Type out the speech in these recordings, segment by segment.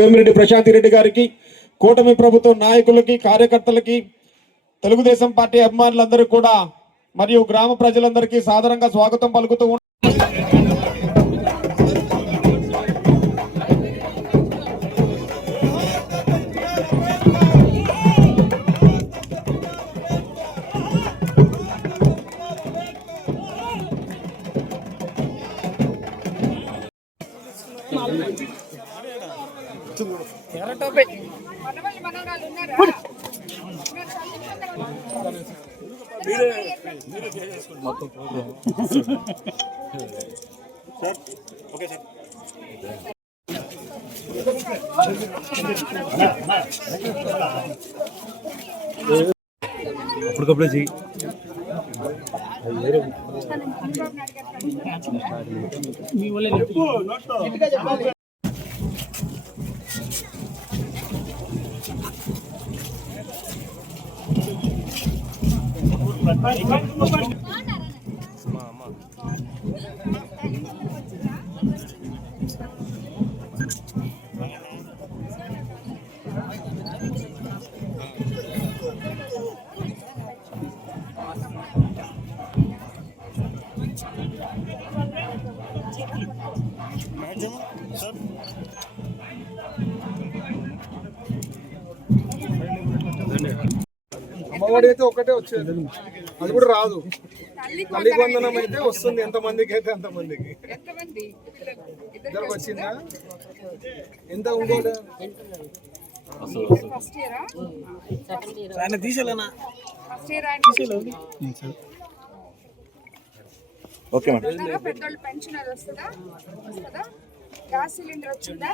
వేమిరెడ్డి ప్రశాంత్ రెడ్డి గారికి, కూటమి ప్రభుత్వ నాయకులకి, కార్యకర్తలకి, తెలుగుదేశం పార్టీ అభిమానులందరూ కూడా మరియు గ్రామ ప్రజలందరికీ సాదరంగా స్వాగతం పలుకుతూ అప్పటికప్పుడే చెయ్యి. అమ్మఒడి అయితే ఒకటే వచ్చేది, అది కూడా రాదు. తల్లికి వందనం అయితే వస్తుంది, ఎంతమందికి అయితే అంతమందికి. ఇద్దరికి వచ్చిందా? ఎంత ఇంకోటి పెద్దోళ్ళు పెన్షన్ అది వస్తుందా? గ్యాస్ సిలిండర్ వచ్చిందా?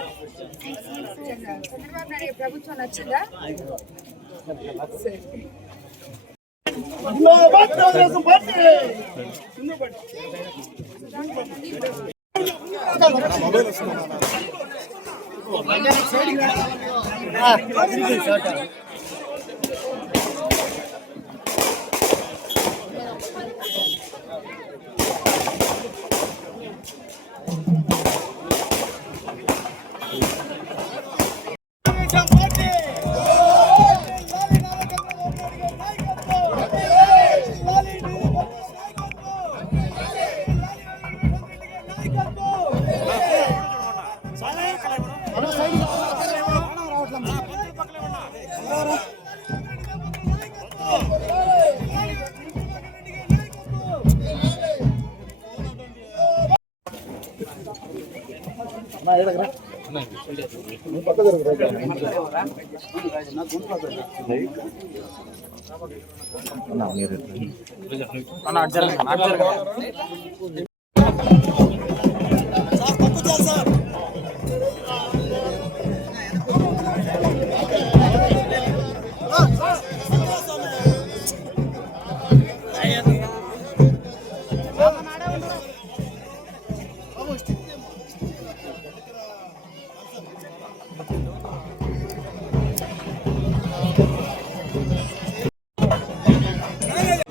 చంద్రబాబు నాయుడు ప్రభుత్వం నచ్చిందా?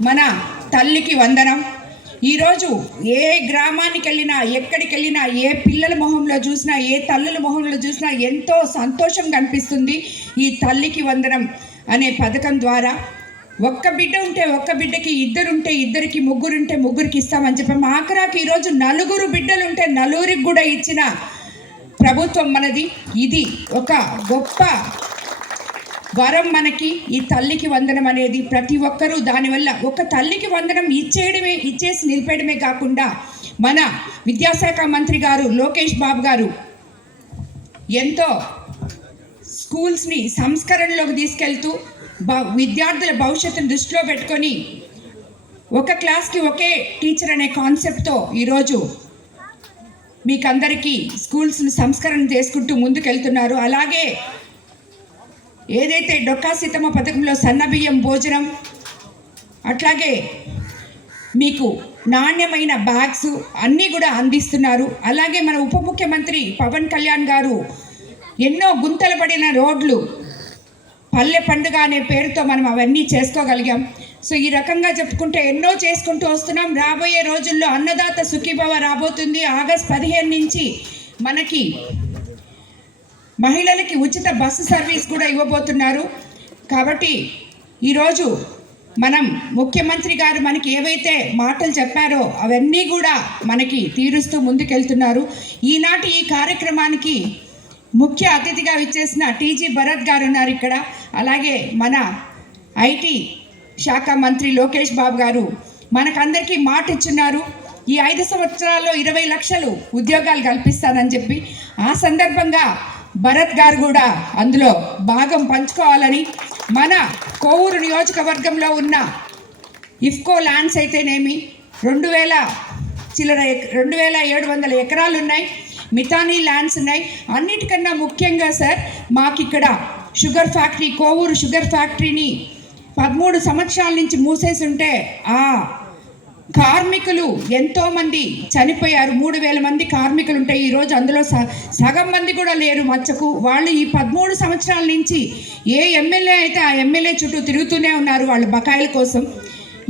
మన తల్లికి వందనం. ఈరోజు ఏ గ్రామానికి వెళ్ళినా, ఎక్కడికి వెళ్ళినా, ఏ పిల్లల మొహంలో చూసినా, ఏ తల్లుల మొహంలో చూసినా ఎంతో సంతోషం కనిపిస్తుంది. ఈ తల్లికి వందనం అనే పథకం ద్వారా ఒక్క బిడ్డ ఉంటే ఒక్క బిడ్డకి, ఇద్దరుంటే ఇద్దరికి, ముగ్గురుంటే ముగ్గురికి ఇస్తామని చెప్పాము. ఆఖరాకి ఈరోజు నలుగురు బిడ్డలుంటే నలుగురికి కూడా ఇచ్చిన ప్రభుత్వం మనది. ఇది ఒక గొప్ప వరం మనకి. ఈ తల్లికి వందనం అనేది ప్రతి ఒక్కరూ దానివల్ల ఒక తల్లికి వందనం ఇచ్చేసి నిలిపేయడమే కాకుండా మన విద్యాశాఖ మంత్రి గారు లోకేష్ బాబు గారు ఎంతో స్కూల్స్ని సంస్కరణలోకి తీసుకెళ్తూ విద్యార్థుల భవిష్యత్తును దృష్టిలో పెట్టుకొని ఒక క్లాస్కి ఒకే టీచర్ అనే కాన్సెప్ట్తో ఈరోజు మీకందరికీ స్కూల్స్ని సంస్కరణ చేసుకుంటూ ముందుకెళ్తున్నారు. అలాగే ఏదైతే డొక్కా సీతమ్మ పథకంలో సన్నబియ్యం భోజనం, అట్లాగే మీకు నాణ్యమైన బ్యాగ్స్ అన్నీ కూడా అందిస్తున్నారు. అలాగే మన ఉప ముఖ్యమంత్రి పవన్ కళ్యాణ్ గారు ఎన్నో గుంతలు పడిన రోడ్లు, పల్లె పండుగ అనే పేరుతో మనం అవన్నీ చేసుకోగలిగాం. సో ఈ రకంగా చెప్పుకుంటే ఎన్నో చేసుకుంటూ వస్తున్నాం. రాబోయే రోజుల్లో అన్నదాత సుఖీభవ రాబోతుంది. ఆగస్టు 15 నుంచి మనకి మహిళలకి ఉచిత బస్సు సర్వీస్ కూడా ఇవ్వబోతున్నారు. కాబట్టి ఈరోజు మనం ముఖ్యమంత్రి గారు మనకి ఏవైతే మాటలు చెప్పారో అవన్నీ కూడా మనకి తీరుస్తూ ముందుకెళ్తున్నారు. ఈనాటి ఈ కార్యక్రమానికి ముఖ్య అతిథిగా విచ్చేసిన టీజీ భరత్ గారు ఉన్నారు ఇక్కడ. అలాగే మన ఐటీ శాఖ మంత్రి లోకేష్ బాబు గారు మనకందరికీ మాట ఇచ్చున్నారు. ఈ 5 సంవత్సరాల్లో 20 లక్షలు ఉద్యోగాలు కల్పిస్తానని చెప్పి. ఆ సందర్భంగా భరత్ గారు కూడా అందులో భాగం పంచుకోవాలని, మన కోవూరు నియోజకవర్గంలో ఉన్న ఇఫ్కో ల్యాండ్స్ అయితేనేమి 2,700 ఎకరాలు ఉన్నాయి, మితానీ ల్యాండ్స్ ఉన్నాయి. అన్నిటికన్నా ముఖ్యంగా సార్ మాకు ఇక్కడ షుగర్ ఫ్యాక్టరీ, కోవూరు షుగర్ ఫ్యాక్టరీని 13 సంవత్సరాల నుంచి మూసేసి ఉంటే ఆ కార్మికులు ఎంతోమంది చనిపోయారు. 3,000 మంది కార్మికులు ఉంటాయి. ఈరోజు అందులో సగం మంది కూడా లేరు మచ్చకు. వాళ్ళు ఈ 13 సంవత్సరాల నుంచి ఏ ఎమ్మెల్యే అయితే ఆ ఎమ్మెల్యే చుట్టూ తిరుగుతూనే ఉన్నారు వాళ్ళ బకాయిల కోసం.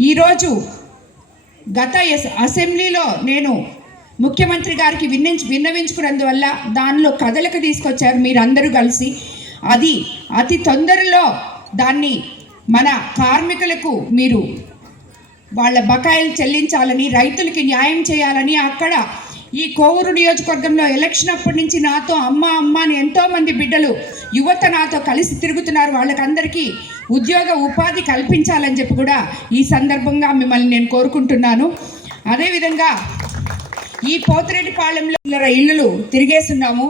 ఈరోజు గత అసెంబ్లీలో నేను ముఖ్యమంత్రి గారికి విన్నవించుకున్నందువల్ల దానిలో కదలిక తీసుకొచ్చారు మీరందరూ కలిసి. అది అతి తొందరలో దాన్ని మన కార్మికులకు మీరు వాళ్ళ బకాయిలు చెల్లించాలని, రైతులకి న్యాయం చేయాలని, అక్కడ ఈ కోవూరు నియోజకవర్గంలో ఎలక్షన్ అప్పటి నుంచి నాతో అమ్మ అని ఎంతోమంది బిడ్డలు యువత నాతో కలిసి తిరుగుతున్నారు. వాళ్ళకందరికీ ఉపాధి కల్పించాలని చెప్పి కూడా ఈ సందర్భంగా మిమ్మల్ని నేను కోరుకుంటున్నాను. అదేవిధంగా ఈ పోతిరెడ్డిపాళెంలో ఇళ్ళు తిరిగేస్తున్నాము.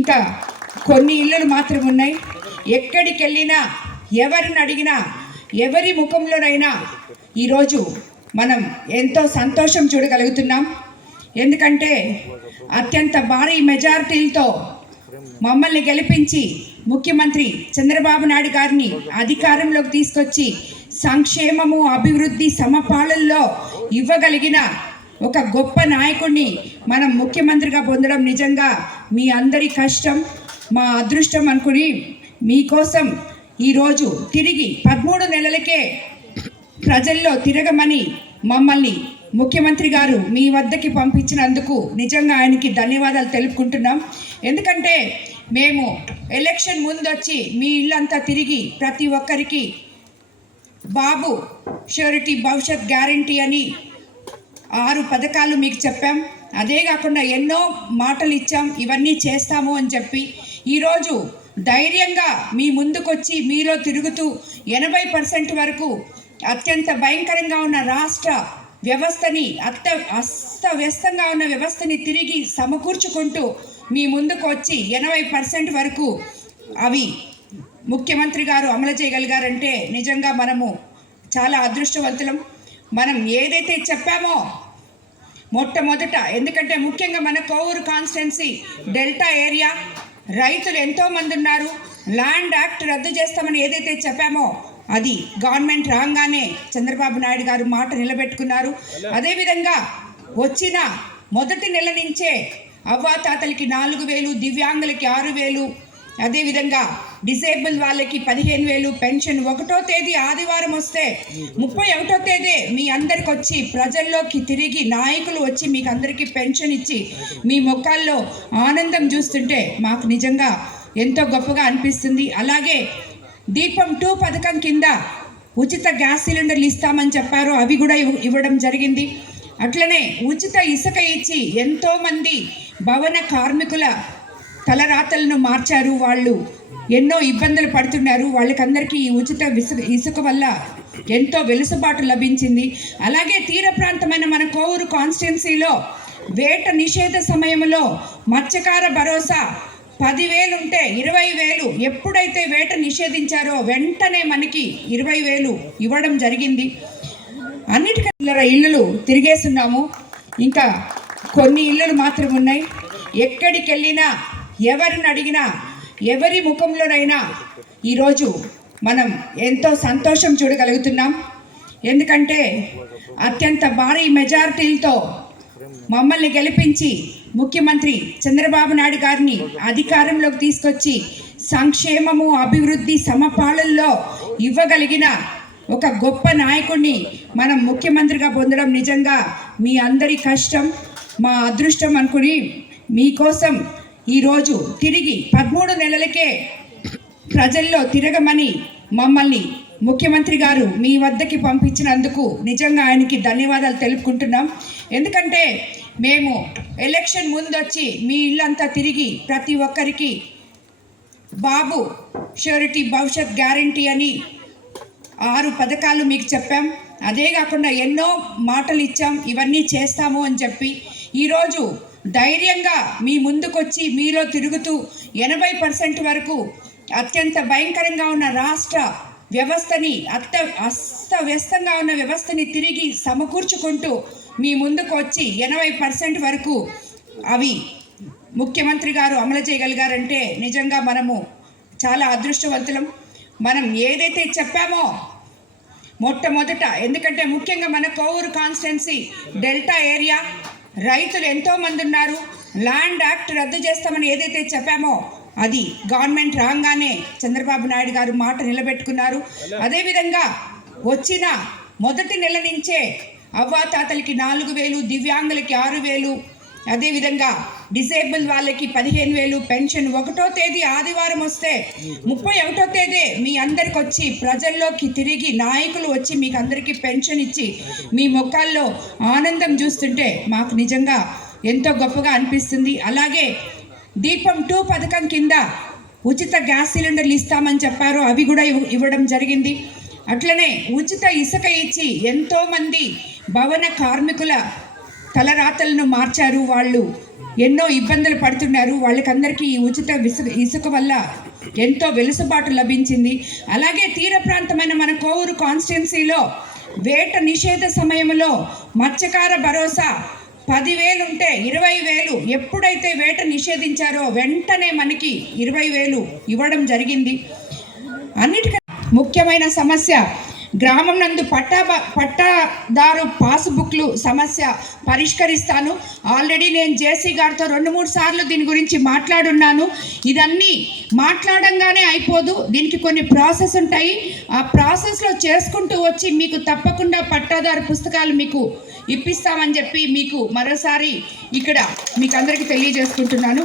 ఇంకా కొన్ని ఇళ్ళు మాత్రం ఉన్నాయి. ఎక్కడికి వెళ్ళినా ఎవరిని అడిగినా ఎవరి ముఖంలోనైనా ఈరోజు మనం ఎంతో సంతోషం చూడగలుగుతున్నాం. ఎందుకంటే అత్యంత భారీ మెజారిటీలతో మమ్మల్ని గెలిపించి ముఖ్యమంత్రి చంద్రబాబు నాయుడు గారిని అధికారంలోకి తీసుకొచ్చి సంక్షేమము, అభివృద్ధి సమపాలనలో ఇవ్వగలిగిన ఒక గొప్ప నాయకుడిని మనం ముఖ్యమంత్రిగా పొందడం నిజంగా మీ అందరి కష్టం, మా అదృష్టం అనుకుని మీకోసం ఈరోజు తిరిగి 13 నెలలకే ప్రజల్లో తిరగమని మమ్మల్ని ముఖ్యమంత్రి గారు మీ వద్దకి పంపించినందుకు నిజంగా ఆయనకి ధన్యవాదాలు తెలుపుకుంటున్నాం. ఎందుకంటే మేము ఎలక్షన్ ముందు వచ్చి మీ ఇల్లంతా తిరిగి ప్రతి ఒక్కరికి బాబు ష్యూరిటీ భవిష్యత్ గ్యారంటీ అని 6 పథకాలు మీకు చెప్పాం. అదే కాకుండా ఎన్నో మాటలు ఇచ్చాం, ఇవన్నీ చేస్తాము అని చెప్పి. ఈరోజు ధైర్యంగా మీ ముందుకొచ్చి మీలో తిరుగుతూ 80% వరకు అత్యంత భయంకరంగా ఉన్న రాష్ట్ర వ్యవస్థని, అస్తవ్యస్తంగా ఉన్న వ్యవస్థని తిరిగి సమకూర్చుకుంటూ మీ ముందుకు వచ్చి 80% వరకు అవి ముఖ్యమంత్రి గారు అమలు చేయగలిగారంటే నిజంగా మనము చాలా అదృష్టవంతులం. మనం ఏదైతే చెప్పామో మొట్టమొదట, ఎందుకంటే ముఖ్యంగా మన కోవూరు కాన్స్టిట్యున్సీ డెల్టా ఏరియా రైతులు ఎంతోమంది ఉన్నారు. ల్యాండ్ యాక్ట్ రద్దు చేస్తామని ఏదైతే చెప్పామో అది గవర్నమెంట్ రాగానే చంద్రబాబు నాయుడు గారు మాట నిలబెట్టుకున్నారు. అదేవిధంగా వచ్చిన మొదటి నెల నుంచే అవ్వాతాతలకి 4,000, దివ్యాంగులకి 6,000, అదేవిధంగా డిసేబుల్ వాళ్ళకి 15,000 పెన్షన్. 1వ తేదీ ఆదివారం వస్తే 31వ తేదీ మీ అందరికి వచ్చి ప్రజల్లోకి తిరిగి నాయకులు వచ్చి మీకు అందరికీ పెన్షన్ ఇచ్చి మీ ముఖాల్లో ఆనందం చూస్తుంటే మాకు నిజంగా ఎంతో గొప్పగా అనిపిస్తుంది. అలాగే దీపం 2 పథకం కింద ఉచిత గ్యాస్ సిలిండర్లు ఇస్తామని చెప్పారు, అవి కూడా ఇవ్వడం జరిగింది. అట్లనే ఉచిత ఇసుక ఇచ్చి ఎంతోమంది భవన కార్మికుల తలరాతలను మార్చారు. వాళ్ళు ఎన్నో ఇబ్బందులు పడుతున్నారు. వాళ్ళకందరికీ ఈ ఉచిత ఇసుక వల్ల ఎంతో వెలుసుబాటు లభించింది. అలాగే తీర ప్రాంతమైన మన కోవూరు కాన్స్టిట్యున్సీలో వేట నిషేధ సమయంలో మత్స్యకార భరోసా 10,000 ఉంటే 20,000 ఎప్పుడైతే వేట నిషేధించారో వెంటనే మనకి 20,000 ఇవ్వడం జరిగింది. అన్నిటికన్నా ఇళ్ళు తిరిగేస్తున్నాము. ఇంకా కొన్ని ఇళ్ళు మాత్రం ఉన్నాయి. ఎక్కడికి వెళ్ళినా ఎవరిని అడిగినా ఎవరి ముఖంలోనైనా ఈరోజు మనం ఎంతో సంతోషం చూడగలుగుతున్నాం. ఎందుకంటే అత్యంత భారీ మెజారిటీలతో మమ్మల్ని గెలిపించి ముఖ్యమంత్రి చంద్రబాబు నాయుడు గారిని అధికారంలోకి తీసుకొచ్చి సంక్షేమము, అభివృద్ధి సమపాలనలో ఇవ్వగలిగిన ఒక గొప్ప నాయకుడిని మనం ముఖ్యమంత్రిగా పొందడం నిజంగా మీ అందరి కష్టం, మా అదృష్టం అనుకుని మీకోసం ఈరోజు తిరిగి 13 నెలలకే ప్రజల్లో తిరగమని మమ్మల్ని ముఖ్యమంత్రి గారు మీ వద్దకి పంపించినందుకు నిజంగా ఆయనకి ధన్యవాదాలు తెలుపుకుంటున్నాం. ఎందుకంటే మేము ఎలక్షన్ ముందొచ్చి మీ ఇల్లంతా తిరిగి ప్రతి ఒక్కరికి బాబు ష్యూరిటీ భవిష్యత్ గ్యారంటీ అని 6 పథకాలు మీకు చెప్పాం. అదే కాకుండా ఎన్నో మాటలు ఇచ్చాం, ఇవన్నీ చేస్తాము అని చెప్పి ఈరోజు ధైర్యంగా మీ ముందుకొచ్చి మీలో తిరుగుతూ 80% వరకు అత్యంత భయంకరంగా ఉన్న రాష్ట్ర వ్యవస్థని అస్తవ్యస్తంగా ఉన్న వ్యవస్థని తిరిగి సమకూర్చుకుంటూ మీ ముందుకు వచ్చి 80% వరకు అవి ముఖ్యమంత్రి గారు అమలు చేయగలిగారంటే నిజంగా మనము చాలా అదృష్టవంతులం. మనం ఏదైతే చెప్పామో మొట్టమొదట, ఎందుకంటే ముఖ్యంగా మన కోవూరు కాన్స్టిట్యున్సీ డెల్టా ఏరియా రైతులు ఎంతోమంది ఉన్నారు. ల్యాండ్ యాక్ట్ రద్దు చేస్తామని ఏదైతే చెప్పామో అది గవర్నమెంట్ రాగానే చంద్రబాబు నాయుడు గారు మాట నిలబెట్టుకున్నారు. అదేవిధంగా వచ్చిన మొదటి నెల నుంచే అవ్వాతాతలకి 4,000, దివ్యాంగులకి 6,000, అదేవిధంగా డిసేబుల్ వాళ్ళకి 15,000 పెన్షన్ 1వ తేదీ ఆదివారం వస్తే 31వ తేదీ మీ అందరికి వచ్చి ప్రజల్లోకి తిరిగి నాయకులు వచ్చి మీకు అందరికీ పెన్షన్ ఇచ్చి మీ ముఖాల్లో ఆనందం చూస్తుంటే మాకు నిజంగా ఎంతో గొప్పగా అనిపిస్తుంది. అలాగే దీపం 2 పథకం కింద ఉచిత గ్యాస్ సిలిండర్లు ఇస్తామని చెప్పారు, అవి కూడా ఇవ్వడం జరిగింది. అట్లనే ఉచిత ఇసుక ఇచ్చి ఎంతోమంది భవన కార్మికుల తలరాతలను మార్చారు. వాళ్ళు ఎన్నో ఇబ్బందులు పడుతున్నారు. వాళ్ళకందరికీ ఈ ఉచిత ఇసుక వల్ల ఎంతో వెలుసుబాటు లభించింది. అలాగే తీర ప్రాంతమైన మన కోవూరు కాన్స్టిట్యున్సీలో వేట నిషేధ సమయంలో మత్స్యకార భరోసా 10,000 ఉంటే 20,000 ఎప్పుడైతే వేట నిషేధించారో వెంటనే మనకి 20,000 ఇవ్వడం జరిగింది. అన్నిటికన్నా ముఖ్యమైన సమస్య గ్రామం నందు పట్టాదారు పాస్బుక్లు సమస్య పరిష్కరిస్తాను. ఆల్రెడీ నేను జేసీ గారితో 2-3 సార్లు దీని గురించి మాట్లాడున్నాను. ఇదన్నీ మాట్లాడంగానే అయిపోదు, దీనికి కొన్ని ప్రాసెస్ ఉంటాయి. ఆ ప్రాసెస్లో చేసుకుంటూ వచ్చి మీకు తప్పకుండా పట్టాదారు పుస్తకాలు మీకు ఇప్పిస్తామని చెప్పి మీకు మరోసారి ఇక్కడ మీకు అందరికీ తెలియజేసుకుంటున్నాను.